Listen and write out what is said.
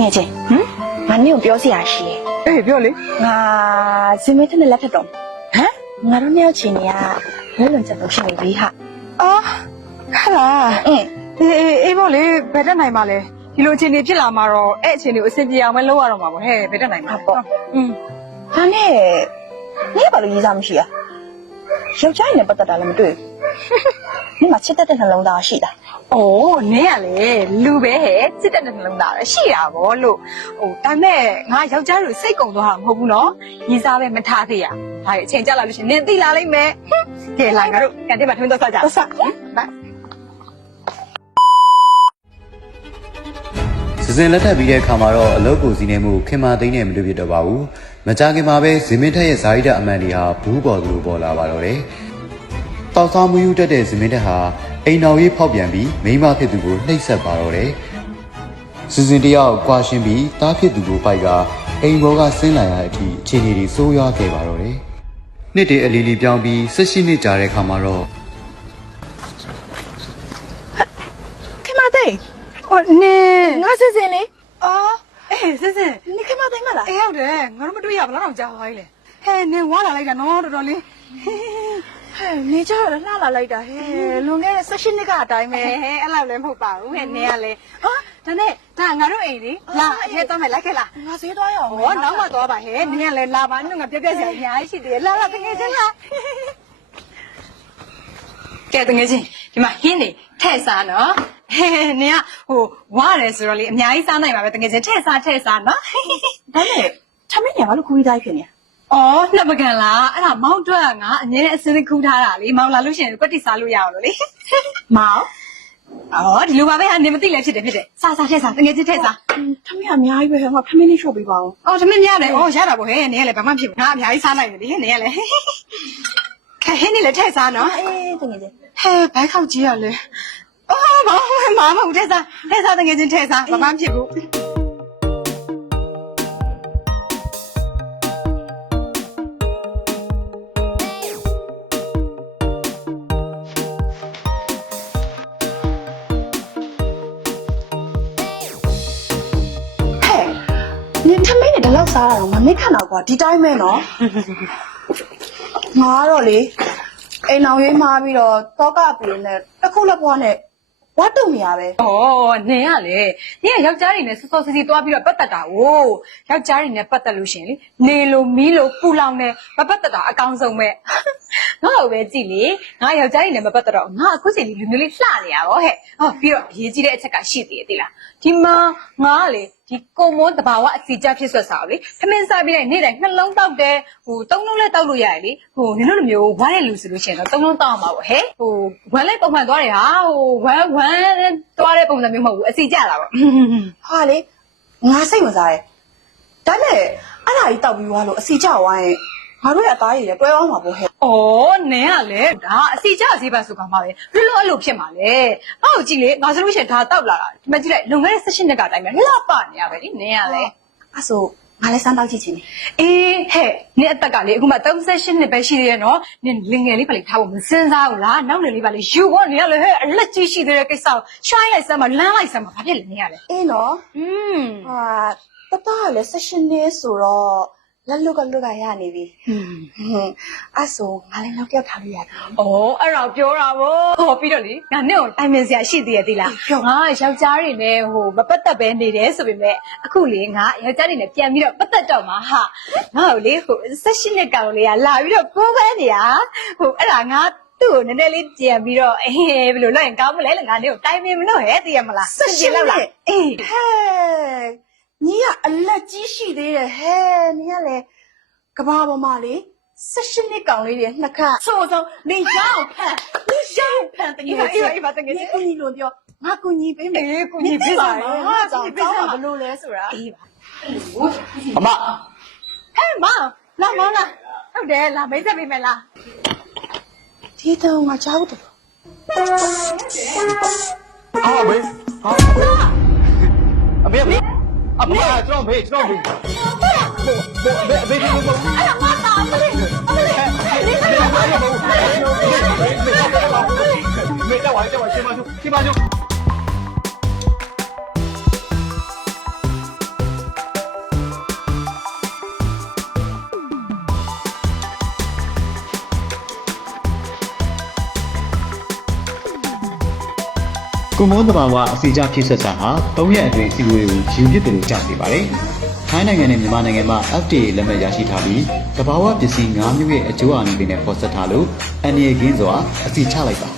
ငယ်ချင်းငါနင့်ကိုပြောစရာရှိတယ်အေးပြောလေငါဇင်မဲတဲ့နဲ့လက်ထပ်တော့ဟမ်ငါတို့နှစ်ယောက်ချင်းတွေကလက်လွန်ချက်တော့ရှိနေပြီဟာအော်ဟာလားအေးပေါ့လေဘယ်တက်နိုင်ပါလဲဒီလိုအခြေအနေဖြစ်လာမှာတော့အဲ့အခြေအနေကိုအဆင်ပြေအောင်မလုပ်ရတော့မှာပေါ့ဟဲ့ဘယ်တက်နိုင်မှာပေါ့ဒါနဲ့နင်ဘာလို့ရေးစားမရှိอ่ะယောက်ျားနဲ့ပတ်သက်တာလည်းမတွေ့ဘူးနင်မှာချစ်တတ်တဲ့နှလုံးသားရှိတာအိုးနင်းကလေလူပဲဟဲ့စစ်တဲ့နှလုံးသားရှိတာဗောလို့ဟိုဒါမဲ့ငါယောက်ျားတို့စိတ်ကုံသွားတာမဟုတ်ဘူးနော်ရေးစားပဲမထားသေးရဒါအချိန်ကြာလာလို့ရှင်နင်သိလာလိမ့်မယ်ကဲလာငါတို့ကန်တင်းမှာထွန်းတော့ဆက်ကြဆက်ဘိုင်စင်လက်ထပ်ပြီးတဲ့အခါမှာတော့အလုပ်ကိုစီးနေမှုခင်မာသိန်းနဲ့မတွေ့ဖြစ်တော့ပါဘူးမကြခင်မှာပဲဇင်မင်းထက်ရဲ့ဇာတိတအမန်တွေဟာဘူးပေါ်သူလိုပေါ်လာပါတော့တယ်တောက်စားမူယူတက်တဲ့ဇင်မင်းထက်ဟာအိမ်တော်ရေးဖောက်ပြန်ပြီးမိန်းမဖြစ်သူကိုနှိပ်စက်ပါတော့တယ်စင်တယောက်ကွာရှင်းပြီးတားဖြစ်သူကိုပိုက်ကအိမ်ဘောကဆင်းလာရတဲ့အထိအခြေအနေတွေဆိုးရွားခဲ့ပါတော့တယ်နှစ်တည်းအလီလီပြောင်းပြီး18နှစ်ကြာတဲ့အခါမှာတော့ခင်မသိန်းဟိုနင်ငါစင်လေအော်အေးစင်နင်ခင်မသိန်းမလားအေးဟုတ်တယ်ငါတို့မတွေ့ရဘလားတော့ကြာသွားပြီလေဟဲ့နင်ဝါလာလိုက်တာနော်တော်တော်လေးဟဲ့နေကြတော့လှလာလိုက်တာဟဲ့လွန်ခဲ့တဲ့18နှစ်ကအတိုင်းပဲအဲ့လောက်လည်းမဟုတ်ပါဘူးဟဲ့နင်ကလေအော်ဒါနဲ့ဒါငါတို့အိမ်လေလာအထဲသွားမယ်လိုက်ခဲ့လားငါဈေးသွားရအောင်ဟောနောက်မှသွားပါဟဲ့နင်ကလည်းလာပါနင်ကပြက်ပြက်စရာအများကြီးရှိသေးတယ်လာတကယ်ချင်းလားကဲတကယ်ချင်းဒီမှာဟင်းနေထဲ့စားနော်ဟဲ့နင်ကဟိုဝါတယ်ဆိုတော့လေအများကြီးစားနိုင်ပါပဲတကယ်ချင်းထဲ့စားနော်ဒါနဲ့ထမင်းညဘာလို့ခူးသားဖြစ်နေအော်နှစ်ပကံလားအဲ့ဒါမောင်တွက်ကငါအငင်းနဲ့အစင်းခူးထားတာလေမောင်လာလို့ရှိရင်ကွက်တိစားလို့ရအောင်လို့လေမောင်အော်ဒီလိုပါပဲဟာနေမသိလည်းဖြစ်တယ်စားထည့်စားတကယ်ချင်းထည့်စားထမင်းအများကြီးပဲဟဲ့ထမင်းလေးလျှော့ပေးပါဦးအော်ထမင်းများတယ်အော်ရတာပေါ့ဟဲ့နင်ကလည်းဘာမှဖြစ်ဘူးငါအများကြီးစားနိုင်တယ်လေနင်ကလည်းခဲဟင်းနေလည်းထည့်စားနော်အေးတကယ်ချင်းဟဲ့ဘိုက်ခောက်ကြီးရလေအော်မမဟုတ်ထည့်စားတကယ်ချင်းထည့်စားဘာမှဖြစ်ဘူးဒီလောက်စားတာတော့မနစ်ခတ်တော့ကွာဒီတိုင်းပဲနော်ငါကတော့လေအိမ်အောင်ရေးမှားပြီးတော့တောကပူနဲ့တစ်ခုလက်ပွားနဲ့ဝတ်တုံနေရပဲဩနင်ကလေနင်ကယောက်ျားတွေနဲ့စောစောစီစီသွားပြီးတော့ပတ်သက်တာ哦ယောက်ျားတွေနဲ့ပတ်သက်လို့ရှင်လေနေလို့မီးလို့ပူလောင်နဲ့မပတ်သက်တာအကောင်းဆုံးပဲငါ့ကိုပဲကြည့်လေငါယောက်ျားတွေနဲ့မပတ်သက်တော့ငါအခုချိန်ဒီလူမျိုးလေးလှနေရတော့ဟဲ့ဟောပြီးတော့အရေးကြီးတဲ့အချက်ကရှိသေးတယ်သိလားဒီမှာငါကလေဒီကိုမိုးတဘာဝအစီကြဖြစ်ဆွတ်စားလေထမင်းစားပြီးတဲ့နေ့တိုင်းနှလုံးတောက်တယ်ဟိုသုံးလုံးလဲတောက်လို့ရတယ်လေဟိုနင်တို့လိုမျိုးဝမ်းတဲ့လူဆိုလို့ရှိရင်တော့သုံးလုံးတောက်အောင်ပါဗောဟဲ့ဟိုဝမ်းလိုက်ပုံမှန်သွားတယ်ဟာဟိုဝမ်းသွားတဲ့ပုံစံမျိုးမဟုတ်ဘူးအစီကြတာဗောဟာလေငါစိတ်ဝင်စားတယ်ဒါနဲ့အဲ့ဒါကြီးတောက်ပြီးသွားလို့အစီကြဝိုင်းငါတို့ရဲ့အသားရည်လည်းတွဲအောင်ပါဗောဟဲ့ဩနင်ကလေဒါအစီကြစီပါဆိုကောင်ပါပဲဘယ်လိုအဲ့လိုဖြစ်မှာလဲဟောကြည့်လေငါဆိုလို့ရှိရင်ဒါတောက်လာတာဒီမှာကြည့်လိုက်လွန်ခဲ့တဲ့18နှစ်ကအတိုင်းပဲလှပနေရပဲလေနင်ကလေအဲ့ဆိုငါလည်းစမ်းတောက်ကြည့်ချင်တယ်အေးဟဲ့နင်အသက်ကလေအခုမှ38နှစ်ပဲရှိသေးရဲ့နော်နင်လင်ငယ်လေးပါလေထားဖို့မစင်စားဘူးလားနောက်နေလေးပါလေယူဖို့နင်ကလေဟဲ့အလက်ကြီးရှိသေးတဲ့ကိစ္စကိုရှိုင်းလိုက်စမ်းမလမ်းလိုက်စမ်းမဘာဖြစ်လဲနင်ကလေအေးနော်ဟာတသားကလည်း18နှစ်ဆိုတော့လက်လွတ်ကရနေပြီအဲ့ဆိုငါလည်းနောက်တစ်ယောက်ထားလို့ရတယ်ဩအဲ့တော့ပြောတာဗောဟောပြီးတော့လေငါနဲ့ကိုတိုင်ပင်စရာရှိသေးရဲ့သိလားငါယောက်ျားတွေနဲ့ဟိုမပတ်သက်ပဲနေတယ်ဆိုပေမဲ့အခုလေငါယောက်ျားတွေနဲ့ပြန်ပြီးတော့ပတ်သက်တော့မှာဟာငါ့ကိုလေဟို18နှစ်ကောင်လေးကလာပြီးတော့ကိုးပဲနေရဟိုအဲ့ဒါငါသူ့ကိုနည်းနည်းလေးကြံပြီးတော့ဘယ်လိုလုပ်ရင်ကောင်းမလဲငါနဲ့ကိုတိုင်ပင်မလို့ဟဲ့သိရမလား18လောက်လားအေးဟဲ့ညီကအလက်ကြီးရှိသေးတယ်ဟဲ့ညီကလည်းကဘာပေါ်မှာလေ18နှစ်ကောင်လေးတွေနှစ်ခါဆိုတော့နေရောက်ဖန်တကယ်အေးပါတကယ်ကိုညီလို့ပြောငါကိုညီပေးမယ်ကိုညီပေးပါမယ်ငါကြောင့်ကောင်းဘလို့လဲဆိုတာအေးပါအမဟဲ့မောင်လာဟုတ်တယ်လာမိတ်ဆက်ပေးမယ်လားဒီတော့ငါကြောက်တယ်ဟာဘေးဟာအမေကျွန်တော်ဘေးအဲ့ဒါငါတာမလေးမေးတော့ရှင်းပါ ကုမုန်းတဘာဝအစီအကျဖြစ်ဆက်စာဟာ3ရက်အတွင်းစီဝေးကိုယူပြစ်တယ်လို့ကြားသိပါတယ်။ထိုင်းနိုင်ငံနဲ့မြန်မာနိုင်ငံမှာ FTA လက်မှတ်ရရှိထားပြီးတဘာဝပစ္စည်း9မျိုးရဲ့အကျိုးအာဏာတွေနဲ့ဖော်ဆက်ထားလို့ NA ကင်းစွာအစီချလိုက်ပါ